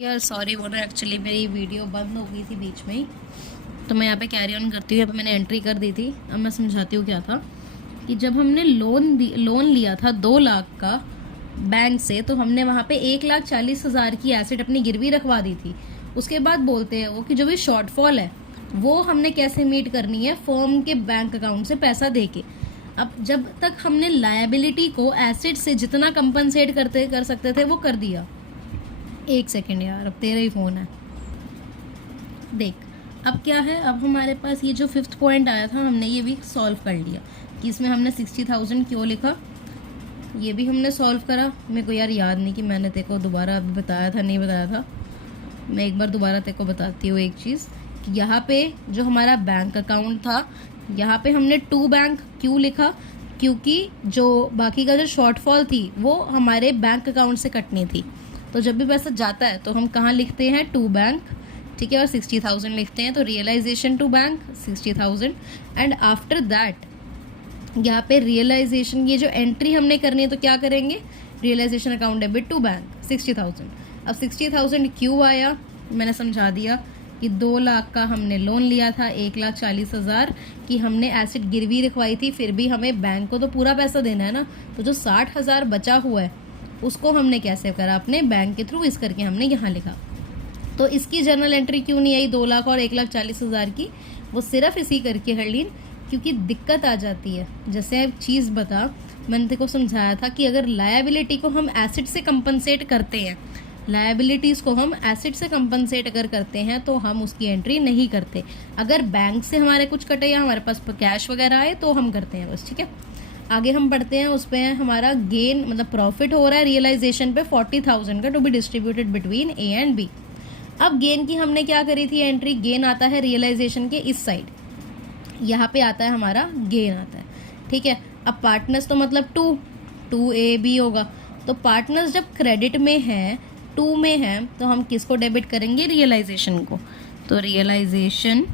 यार सॉरी वो ना एक्चुअली मेरी वीडियो बंद हो गई थी बीच में ही, तो मैं यहाँ पे कैरी ऑन करती हूँ। यहाँ पे मैंने एंट्री कर दी थी। अब मैं समझाती हूँ क्या था कि जब हमने लोन लिया था 2 लाख का बैंक से, तो हमने वहाँ पे 1,40,000 की एसेट अपनी गिरवी रखवा दी थी। उसके बाद बोलते हैं वो कि जो भी शॉर्टफॉल है वो हमने कैसे मीट करनी है, फर्म के बैंक अकाउंट से पैसा दे के। अब जब तक हमने लायबिलिटी को एसेट से जितना कंपनसेट कर सकते थे वो कर दिया। एक सेकेंड यार, अब तेरा ही फ़ोन है। देख अब क्या है, अब हमारे पास ये जो 5th पॉइंट आया था हमने ये भी सॉल्व कर लिया कि इसमें हमने 60,000 क्यों लिखा, ये भी हमने सॉल्व करा। मेरे को यार याद नहीं कि मैंने तेरे को दोबारा अभी बताया था नहीं बताया था। मैं एक बार दोबारा तेरे को बताती हूँ एक चीज़ कि यहाँ पे जो हमारा बैंक अकाउंट था, यहाँ पे हमने टू बैंक क्यों लिखा, क्योंकि जो बाकी का जो शॉर्टफॉल थी वो हमारे बैंक अकाउंट से कटनी थी। तो जब भी पैसा जाता है तो हम कहाँ लिखते हैं, टू बैंक, ठीक है, और 60,000 लिखते हैं। तो realization to bank 60,000 and after that यहाँ पे रियलाइजेशन, ये जो एंट्री हमने करनी है तो क्या करेंगे, realization account debit to bank 60,000। अब 60,000 क्यों आया, मैंने समझा दिया कि 2 लाख का हमने लोन लिया था, 1,40,000 की हमने एसेट गिरवी रखवाई थी, फिर भी हमें बैंक को तो पूरा पैसा देना है ना। तो जो 60,000 बचा हुआ है उसको हमने कैसे करा, अपने बैंक के थ्रू, इस करके हमने यहाँ लिखा। तो इसकी जर्नल एंट्री क्यों नहीं आई 2 लाख और 1,40,000 की, वो सिर्फ इसी करके हरलीन क्योंकि दिक्कत आ जाती है। जैसे एक चीज़ बता, मैंने तेरे को समझाया था कि अगर लायबिलिटी को हम एसिड से कंपनसेट करते हैं, लायबिलिटीज़ को हम एसिड से कंपनसेट अगर करते हैं तो हम उसकी एंट्री नहीं करते। अगर बैंक से हमारे कुछ कटे या हमारे पास कैश वगैरह आए तो हम करते हैं बस, ठीक है। आगे हम पढ़ते हैं, उस पर हमारा गेन मतलब प्रॉफिट हो रहा है रियलाइजेशन पे 40,000 का, to be distributed between A and B. अब गेन की हमने क्या करी थी एंट्री, गेन आता है रियलाइजेशन के इस साइड, यहाँ पे आता है हमारा गेन आता है, ठीक है। अब पार्टनर्स तो मतलब टू ए बी होगा, तो पार्टनर्स जब क्रेडिट में है, 2 में है, तो हम किसको डेबिट करेंगे, रियलाइजेशन को। तो रियलाइजेशन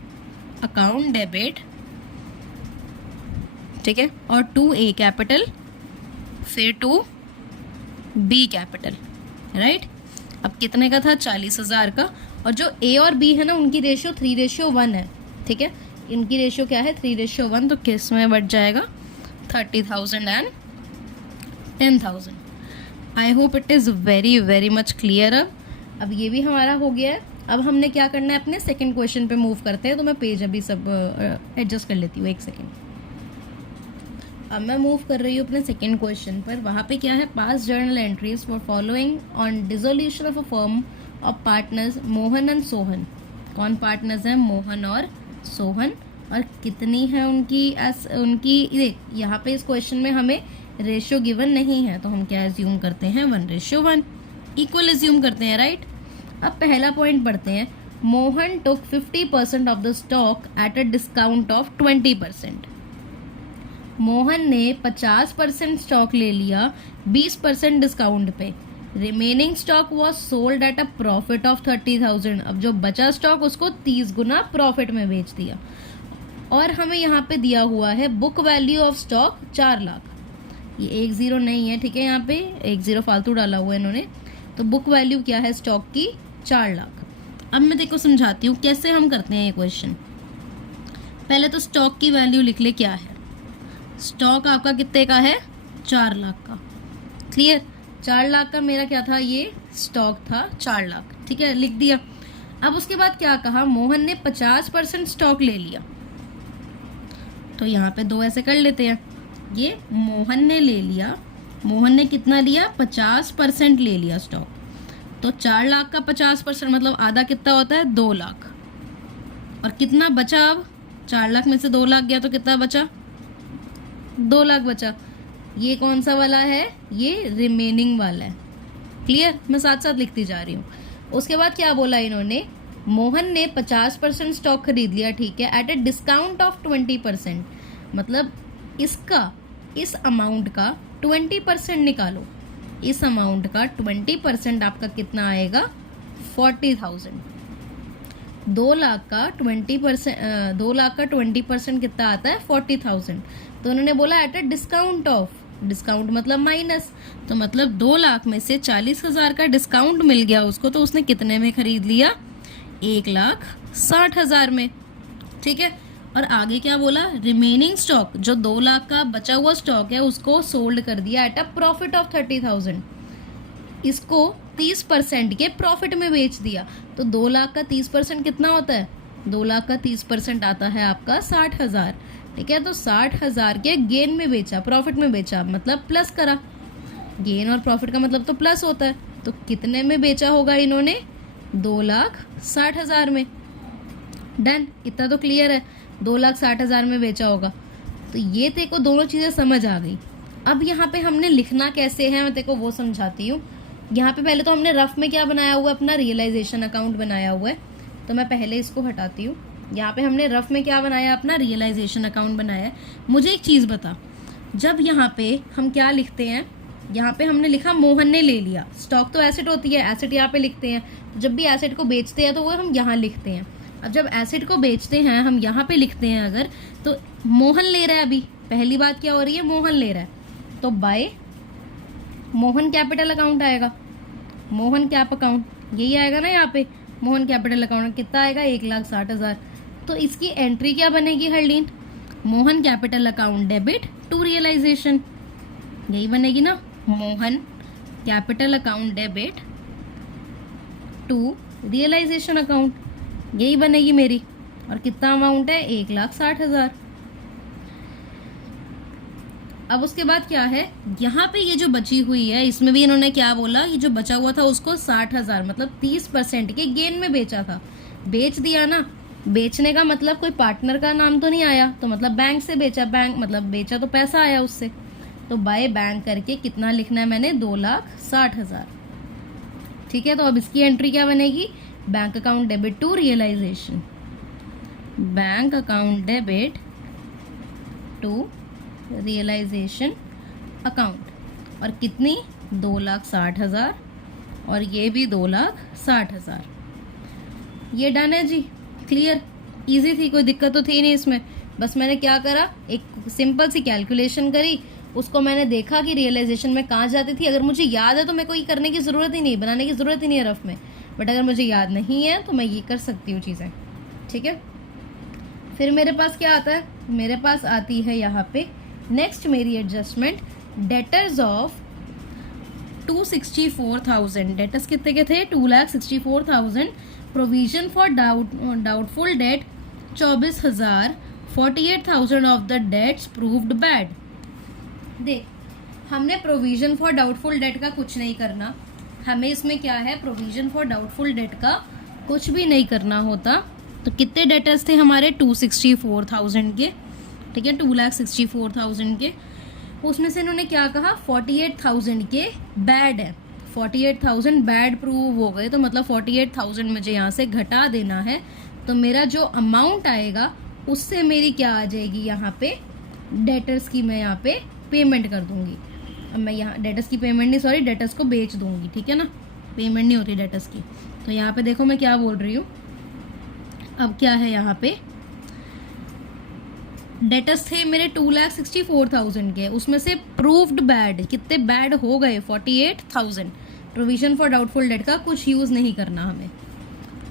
अकाउंट डेबिट, ठीक है, और 2A कैपिटल फिर 2B कैपिटल, राइट। अब कितने का था, 40,000 का। और जो A और B है ना उनकी रेशियो 3:1 है, ठीक है। इनकी रेशियो क्या है, 3:1, तो किस में बढ़ जाएगा, 30,000 and 10,000। I hope it is very very much clear. अब ये भी हमारा हो गया है। अब हमने क्या करना है, अपने सेकेंड क्वेश्चन पे मूव करते हैं। तो मैं पेज अभी सब एडजस्ट कर लेती हूँ, एक सेकेंड। अब मैं मूव कर रही हूँ अपने सेकेंड क्वेश्चन पर। वहाँ पे क्या है, पास journal entries for following on dissolution of a firm of partners Mohan and Sohan. कौन पार्टनर्स हैं, मोहन और सोहन, और कितनी है उनकी देख, यहाँ पे इस क्वेश्चन में हमें रेशियो गिवन नहीं है, तो हम क्या एज्यूम करते हैं, 1:1 इक्वल एज्यूम करते हैं, राइट। अब पहला पॉइंट पढ़ते हैं। मोहन टुक 50% of the stock at a discount of 20%। Mohan ने 50% स्टॉक ले लिया 20% डिस्काउंट पे। Remaining stock was sold at a profit of 30,000। अब जो बचा स्टॉक उसको 30 गुना प्रॉफिट में बेच दिया। और हमें यहाँ पे दिया हुआ है book value of stock 4 lakh. ये 1 0 नहीं है, ठीक है, यहाँ पे 1 0 फालतू डाला हुआ है इन्होंने। तो बुक वैल्यू क्या है स्टॉक की, 4 लाख। अब मैं देखो समझाती हूँ कैसे हम करते हैं ये क्वेश्चन। पहले तो स्टॉक की वैल्यू लिख ले, क्या है, स्टॉक आपका कितने का है, 4 लाख का, क्लियर। 4 लाख का मेरा क्या था, ये स्टॉक था 4 लाख, ठीक है, लिख दिया। अब उसके बाद क्या कहा, मोहन ने 50% स्टॉक ले लिया। तो यहाँ पे 2 ऐसे कर लेते हैं। ये मोहन ने ले लिया, मोहन ने कितना लिया, 50% ले लिया स्टॉक। तो 4 लाख का 50% मतलब आधा कितना होता है, 2 लाख। और कितना बचा, अब 4 लाख में से 2 लाख गया तो कितना बचा, 2 लाख बचा। ये कौन सा वाला है, ये रिमेनिंग वाला है, क्लियर। मैं साथ साथ लिखती जा रही हूँ। उसके बाद क्या बोला इन्होंने, मोहन ने 50% स्टॉक खरीद लिया, ठीक है, एट अ डिस्काउंट ऑफ 20%। मतलब इसका, इस अमाउंट का 20% निकालो। इस अमाउंट का 20% आपका कितना आएगा, 40,000। 2 लाख का 20% 2 लाख का 20% कितना आता है, 40,000। तो उन्होंने बोला eight a discount of, discount मतलब माइनस, तो मतलब 2 लाख में से 40,000 का डिस्काउंट मिल गया उसको, तो उसने कितने में खरीद लिया? 1,60,000 में। ठीक है, और आगे क्या बोला? रिमेनिंग स्टॉक, जो 2 लाख का बचा हुआ स्टॉक है उसको सोल्ड कर दिया एट अ प्रॉफिट ऑफ 30,000। इसको 30% के प्रॉफिट में बेच दिया। तो 2 लाख का 30% कितना होता है? 2 लाख का 30% आता है आपका 60,000। ठीक है, तो 60,000 के गेन में बेचा, प्रॉफिट में बेचा, मतलब प्लस करा। गेन और प्रॉफिट का मतलब तो प्लस होता है। तो कितने में बेचा होगा इन्होंने? 2,60,000 में। डन, इतना तो क्लियर है, 2,60,000 में बेचा होगा। तो ये तेरे को दोनों चीज़ें समझ आ गई। अब यहाँ पे हमने लिखना कैसे है मैं तेरे को वो समझाती हूँ। यहाँ पे पहले तो हमने रफ में क्या बनाया हुआ है? अपना रियलाइजेशन अकाउंट बनाया हुआ है। तो मैं पहले इसको हटाती हूँ। यहाँ पे हमने रफ में क्या बनाया? अपना रियलाइजेशन अकाउंट बनाया है। मुझे एक चीज़ बता, जब यहाँ पे हम क्या लिखते हैं? यहाँ पे हमने लिखा मोहन ने ले लिया। स्टॉक तो एसेट होती है, एसेट यहाँ पे लिखते हैं। तो जब भी एसेट को बेचते हैं तो वो हम यहाँ लिखते हैं। अब जब एसेट को बेचते हैं हम यहाँ पे लिखते हैं अगर, तो मोहन ले रहा है। अभी पहली बात क्या हो रही है? मोहन ले रहा है, तो बाय मोहन कैपिटल अकाउंट आएगा। मोहन कैप अकाउंट यही आएगा ना यहाँ पे। मोहन कैपिटल अकाउंट कितना आएगा? 1,60,000। तो इसकी एंट्री क्या बनेगी Harleen? Mohan capital account debit to realization, यही बनेगी ना। Mohan capital account debit to realization account, यही बनेगी मेरी। और कितना अमाउंट है? 1,60,000। अब उसके बाद क्या है? यहाँ पे ये जो बची हुई है इसमें भी इन्होंने क्या बोला? ये जो बचा हुआ था उसको 60,000 मतलब 30% के गेन में बेचा था। बेच दिया ना। बेचने का मतलब कोई पार्टनर का नाम तो नहीं आया, तो मतलब बैंक से बेचा। बैंक मतलब बेचा तो पैसा आया उससे। तो बाय बैंक करके कितना लिखना है मैंने? 2,60,000। ठीक है, तो अब इसकी एंट्री क्या बनेगी? Bank account debit to realization, bank account debit to realization account. और कितनी? 2,60,000 और ये भी 2,60,000। ये डन है जी, क्लियर, इजी थी, कोई दिक्कत तो थी नहीं इसमें। बस मैंने क्या करा? एक सिंपल सी कैलकुलेशन करी, उसको मैंने देखा कि रियलाइजेशन में कहाँ जाती थी। अगर मुझे याद है तो मेरे को ये करने की ज़रूरत ही नहीं, बनाने की ज़रूरत ही नहीं है रफ में। बट अगर मुझे याद नहीं है तो मैं ये कर सकती हूँ चीज़ें। ठीक है, फिर मेरे पास क्या आता है? मेरे पास आती है यहाँ पे नेक्स्ट मेरी एडजस्टमेंट, डेटर्स ऑफ 264,000। डेटर्स कितने के थे? 2,64,000। Provision for doubtful debt 24,000। 48,000 of the debts proved bad. देख, हमने प्रोविजन फॉर डाउटफुल डेट का कुछ नहीं करना। हमें इसमें क्या है? प्रोविजन फॉर डाउटफुल डेट का कुछ भी नहीं करना होता। तो कितने डेटर्स थे हमारे? 264,000 के। ठीक है, 2,64,000 के। उसमें से इन्होंने क्या कहा? 48,000 के बैड है। 48,000 बैड प्रूव हो गए, तो मतलब 48,000 मुझे यहाँ से घटा देना है। तो मेरा जो अमाउंट आएगा उससे मेरी क्या आ जाएगी? यहाँ पे डेटर्स की मैं यहाँ पे पेमेंट कर दूंगी। अब मैं यहाँ डेटर्स की पेमेंट नहीं, सॉरी, डेटर्स को बेच दूंगी। ठीक है ना, पेमेंट नहीं होती डेटर्स की। तो यहाँ पे देखो मैं क्या बोल रही हूँ। अब क्या है यहाँ पे? डेटर्स थे मेरे 2,64,000 के, उसमें से प्रूव्ड बैड कितने बैड हो गए? 48,000। प्रोविजन फॉर डाउटफुल डेट का कुछ यूज़ नहीं करना हमें।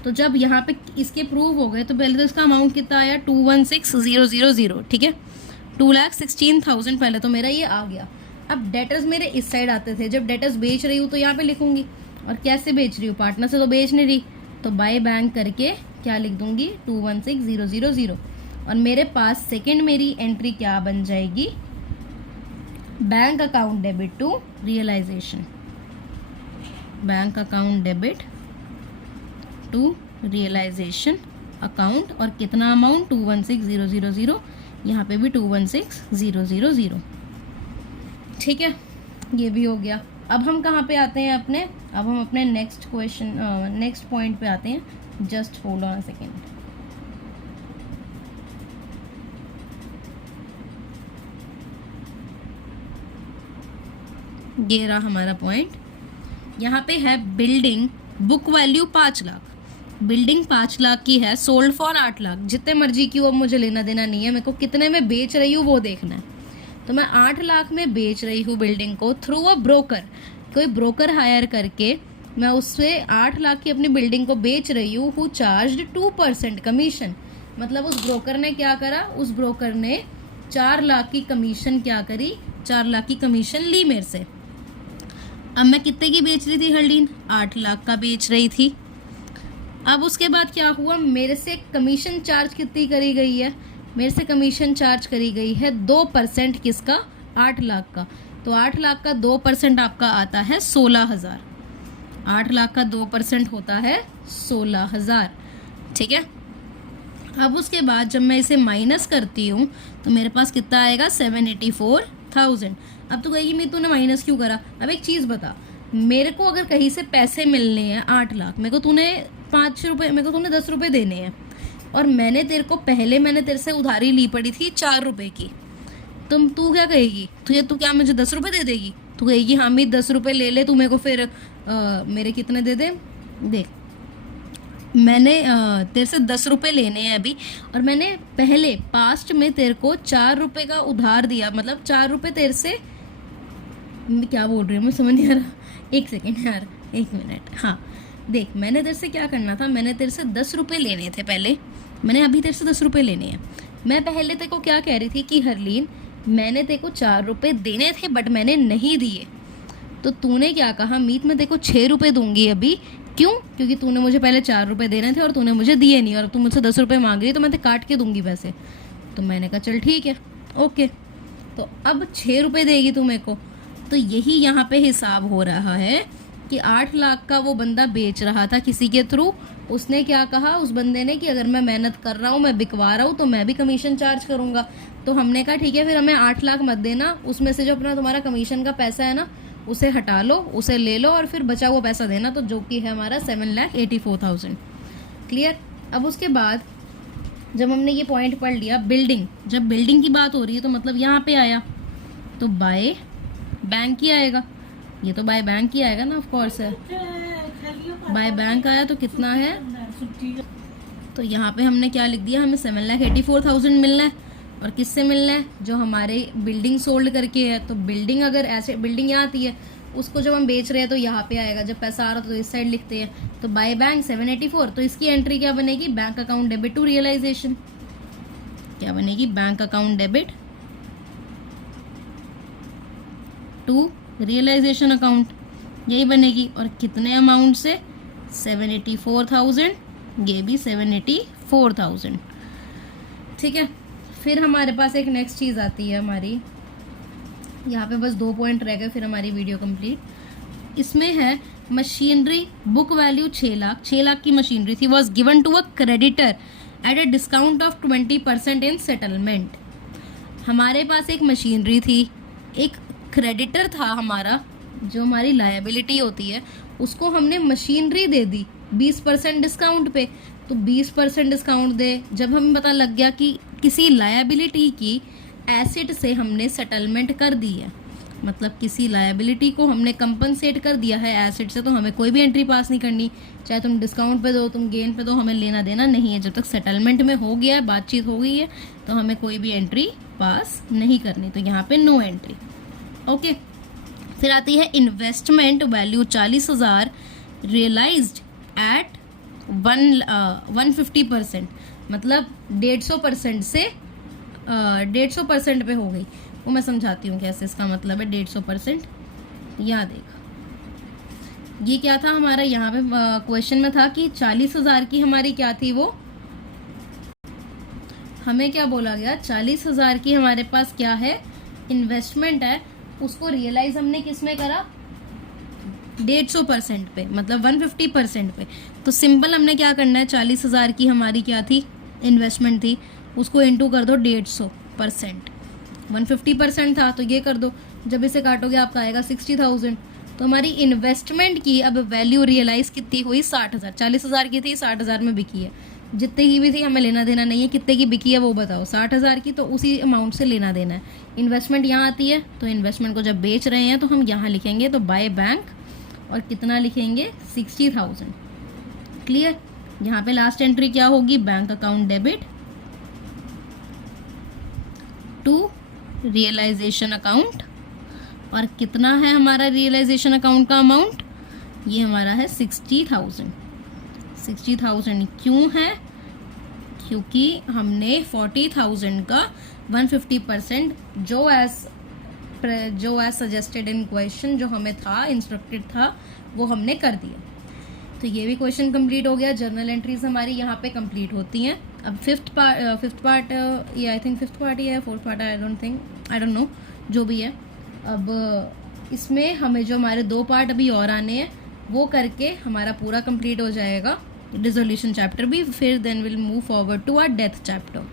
तो जब यहाँ पे इसके प्रूव हो गए तो पहले तो इसका अमाउंट कितना आया? 216,000। ठीक है, 2,16,000 पहले तो मेरा ये आ गया। अब डेटर्स मेरे इस साइड आते थे। जब डेटर्स बेच रही हूँ तो यहाँ पे लिखूंगी। और कैसे बेच रही हूँ? पार्टनर से तो बेच नहीं रही, तो बाय बैंक करके क्या लिख दूंगी? 216,000। और मेरे पास सेकंड मेरी एंट्री क्या बन जाएगी? Bank account debit to realization, bank account debit to realization account. और कितना अमाउंट? 216,000। यहाँ पे भी 216,000। ठीक है, ये भी हो गया। अब हम कहाँ पे आते हैं अपने? अब हम अपने नेक्स्ट क्वेश्चन, नेक्स्ट पॉइंट पे आते हैं। Just hold on a second. ये रहा हमारा पॉइंट। यहाँ पे है building, book value 5 lakh. Building 5 lakh की है, सोल्ड फॉर 8 लाख। जितने मर्जी की हो, मुझे लेना देना नहीं है। मेरे को कितने में बेच रही हूँ वो देखना है। तो मैं 8 लाख में बेच रही हूँ बिल्डिंग को थ्रू अ ब्रोकर, कोई ब्रोकर हायर करके मैं उससे 8 लाख की अपनी बिल्डिंग को बेच रही हूँ, हु चार्ज्ड 2% कमीशन। मतलब उस ब्रोकर ने क्या करा, उस ब्रोकर ने 4 लाख की कमीशन क्या करी, 4 लाख की कमीशन ली मेरे से। अब मैं कितने की बेच रही थी हरलीन, 8 लाख का बेच रही थी। अब उसके बाद क्या हुआ, मेरे से कमीशन चार्ज कितनी करी गई है, मेरे से कमीशन चार्ज करी गई है 2%, किसका, 8 लाख का। तो 8 लाख का 2% आपका आता है 16,000। 8 लाख का 2% होता है 16,000, ठीक है। अब उसके बाद जब मैं इसे माइनस करती हूँ तो मेरे पास कितना आएगा, 784,000। अब तो कहेगी मैं तूने माइनस क्यों करा। अब एक चीज़ बता, मेरे को अगर कहीं से पैसे मिलने हैं 8 लाख, मेरे को तूने 5 रुपये, मेरे को तूने 10 रुपये देने हैं, और मैंने तेरे से उधारी ली पड़ी थी 4 रुपये की, तू क्या कहेगी, तू क्या मुझे 10 रुपये दे देगी। तू कहेगी हाँ मैं 10 रुपये ले ले, तू मेरे को फिर मेरे कितने दे दे। देख मैंने तेरे से 10 रुपये लेने हैं अभी, और मैंने पहले पास्ट में तेरे को 4 रुपये का उधार दिया, मतलब 4 रुपये तेरे से, मैं क्या बोल रही हूँ मैं समझ नहीं आ रहा, एक सेकेंड यार, 1 मिनट। हाँ देख, मैंने तेरे से क्या करना था, मैंने तेरे से 10 रुपये लेने थे पहले, मैंने अभी तेरे से 10 रुपये लेने हैं। मैं पहले तेरे को क्या कह रही थी कि हरलीन मैंने तेरे को 4 रुपये देने थे बट मैंने नहीं दिए। तो तूने क्या कहा, मीत मैं तेरे को 6 रुपये दूंगी अभी, क्यों, क्योंकि तूने मुझे पहले 4 रुपये देने थे और तूने मुझे दिए नहीं, और तू मुझसे 10 रुपये मांग रही है, तो मैं तेरे काट के दूंगी पैसे। तो मैंने कहा चल ठीक है, ओके। तो अब 6 रुपये देगी तू मेरे को। तो यही यहाँ पे हिसाब हो रहा है कि 8 लाख का वो बंदा बेच रहा था किसी के थ्रू। उसने क्या कहा उस बंदे ने कि अगर मैं मेहनत कर रहा हूँ, मैं बिकवा रहा हूँ, तो मैं भी कमीशन चार्ज करूँगा। तो हमने कहा ठीक है, फिर हमें 8 लाख मत देना, उसमें से जो अपना तुम्हारा कमीशन का पैसा है ना उसे हटा लो, उसे ले लो, और फिर बचा हुआ पैसा देना, तो जो कि है हमारा 7,84,000। क्लियर। अब उसके बाद जब हमने ये पॉइंट पढ़ लिया, बिल्डिंग, जब बिल्डिंग की बात हो रही है तो मतलब यहाँ पे आया तो बाय बैंक ही आएगा, ये तो बाय बैंक ही आएगा ना, ऑफ कोर्स है। बाय बैंक आया तो कितना है, तो यहाँ पे हमने क्या लिख दिया, हमें 7,84,000 मिलना है, और किससे मिलना है, जो हमारे बिल्डिंग सोल्ड करके है। तो बिल्डिंग, अगर ऐसे बिल्डिंग यहाँ आती है, उसको जब हम बेच रहे हैं तो यहाँ पे आएगा, जब पैसा आ रहा तो इस साइड लिखते हैं। तो बाय बैंक 784, तो इसकी एंट्री क्या बनेगी, bank account debit to realization. क्या बनेगी, bank account debit to realization account, यही बनेगी। और कितने अमाउंट से, 784,000, ये भी 784,000, ठीक है। फिर हमारे पास एक नेक्स्ट चीज़ आती है हमारी, यहाँ पे बस 2 पॉइंट रह गए, फिर हमारी वीडियो कंप्लीट। इसमें है machinery book value 6 lakh, 6 lakh की मशीनरी थी, was given to a creditor at a discount of 20% in settlement. हमारे पास एक मशीनरी थी, एक क्रेडिटर था हमारा, जो हमारी लायबिलिटी होती है, उसको हमने मशीनरी दे दी 20% डिस्काउंट पे। तो 20% डिस्काउंट दे, जब हमें पता लग गया कि किसी लायबिलिटी की एसेट से हमने सेटलमेंट कर दी है, मतलब किसी लायबिलिटी को हमने कंपनसेट कर दिया है एसेट से, तो हमें कोई भी एंट्री पास नहीं करनी, चाहे तुम डिस्काउंट पे दो, तुम गेन पे दो, हमें लेना देना नहीं है। जब तक सेटलमेंट में हो गया है, बातचीत हो गई है, तो हमें कोई भी एंट्री पास नहीं करनी। तो यहाँ पे नो एंट्री, ओके। फिर आती है इन्वेस्टमेंट वैल्यू 40,000 रियलाइज्ड एट 150%, मतलब 150% से 150% पे हो गई। वो मैं समझाती हूँ कैसे, इसका मतलब है 150%। यहाँ देख, ये क्या था हमारा, यहाँ पे क्वेश्चन में था कि 40,000 की हमारी क्या थी, वो हमें क्या बोला गया, 40,000 की हमारे पास क्या है, इन्वेस्टमेंट है, उसको रियलाइज हमने किस में करा, 150% पे, मतलब 150% पे। तो सिंपल हमने क्या करना है, 40,000 की हमारी क्या थी, इन्वेस्टमेंट थी, उसको इंटू कर दो 150%, 150% था तो ये कर दो, जब इसे काटोगे आपका आएगा 60,000। तो हमारी इन्वेस्टमेंट की अब वैल्यू रियलाइज कितनी हुई, 60,000। 40,000 की थी, 60,000 में बिकी है, जितने की भी थी हमें लेना देना नहीं है, कितने की बिकी है वो बताओ, 60,000 की, तो उसी अमाउंट से लेना देना है। इन्वेस्टमेंट यहाँ आती है, तो इन्वेस्टमेंट को जब बेच रहे हैं तो हम यहाँ लिखेंगे, तो बाय बैंक, और कितना लिखेंगे, 60,000। क्लियर। यहाँ पे लास्ट एंट्री क्या होगी, bank account debit to realization account. और कितना है हमारा रियलाइजेशन अकाउंट का अमाउंट? ये हमारा है 60,000। 60,000 क्यों है? क्योंकि हमने 40,000 का 150% जो एज सजेस्टेड इन क्वेश्चन, जो हमें था, इंस्ट्रक्टेड था, वो हमने कर दिया। तो ये भी क्वेश्चन कंप्लीट हो गया। जर्नल एंट्रीज हमारी यहाँ पे कंप्लीट होती हैं। अब फिफ्थ पार्ट ये आई थिंक फिफ्थ पार्ट ही है, fourth part I don't know, जो भी है। अब इसमें हमें जो हमारे 2 पार्ट अभी और आने हैं वो करके हमारा पूरा कंप्लीट हो जाएगा डिसोल्यूशन चैप्टर भी। फिर then will move forward to our death chapter.